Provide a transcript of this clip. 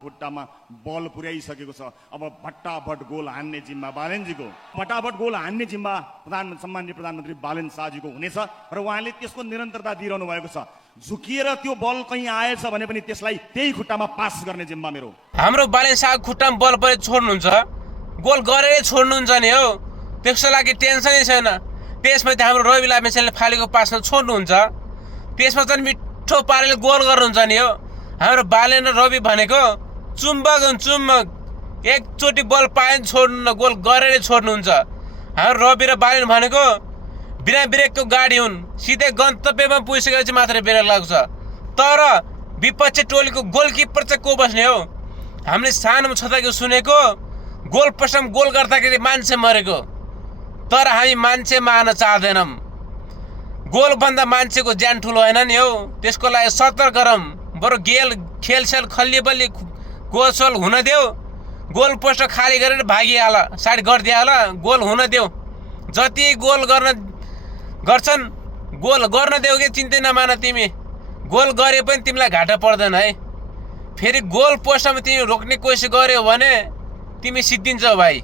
खुट्टामा बल पुर्याइसकेको छ। अब फटाफट गोल हान्ने जिम्मा बालेनजीको, फटाफट गोल हान्ने जिम्मा सम्माननीय प्रधानमन्त्री बालेन शाहजीको हुनेछ र उहाँले त्यसको निरन्तरता दिइरहनु भएको छ। झुकिएर त्यो बल कहीँ आएछ भने पनि त्यसलाई त्यही खुट्टामा पास गर्ने जिम्मा मेरो। हाम्रो बालेन शाह खुट्टामा बल परे छोड्नुहुन्छ, गोल गरेरै छोड्नुहुन्छ नि हो, त्यसको लागि टेन्सनै छैन। त्यसमा त हाम्रो रवि लामेछानेले फालेको पासमा छोड्नुहुन्छ, त्यसमा चाहिँ मिठो पारेर गोल गर्नुहुन्छ नि हो। हाम्रो बालेन र रवि भनेको चुम्बक हुन्, चुम्बक। एकचोटि बल पायो भने छोड्नु, गोल गरेरै छोड्नुहुन्छ। हाम्रो रवि र बालेन भनेको बिना ब्रेकको गाडी हुन्, सिधै गन्तव्यमा पुगिसकेपछि मात्रै ब्रेक लाग्छ। तर विपक्षी टोलीको गोलकिपर चाहिँ को बस्ने हो? हामीले सानोमा छँदाखेरि सुनेको गोल पोस्टमा गोल गर्दाखेरि मान्छे मरेको, तर हामी मान्छे मार्न चाहँदैनौँ। गोलभन्दा मान्छेको ज्यान ठुलो होइन नि हौ। त्यसको लागि सतर्क गरौँ। बरु खेलसेल खल्लिबल्ली गोलसोल हुन देऊ, गोल पोस्ट खाली गरेर भागिहाल, साइड गरिदिइहाल, गोल हुन देऊ। जति गोल गर्छन् गोल गर्न देऊ कि चिन्तै नमान तिमी। गोल गरे पनि तिमीलाई घाटा पर्दैन है। फेरि गोल पोस्टमा तिमी रोक्ने कोसिस गर्यौ भने तिमी सिद्धिन्छौ भाइ।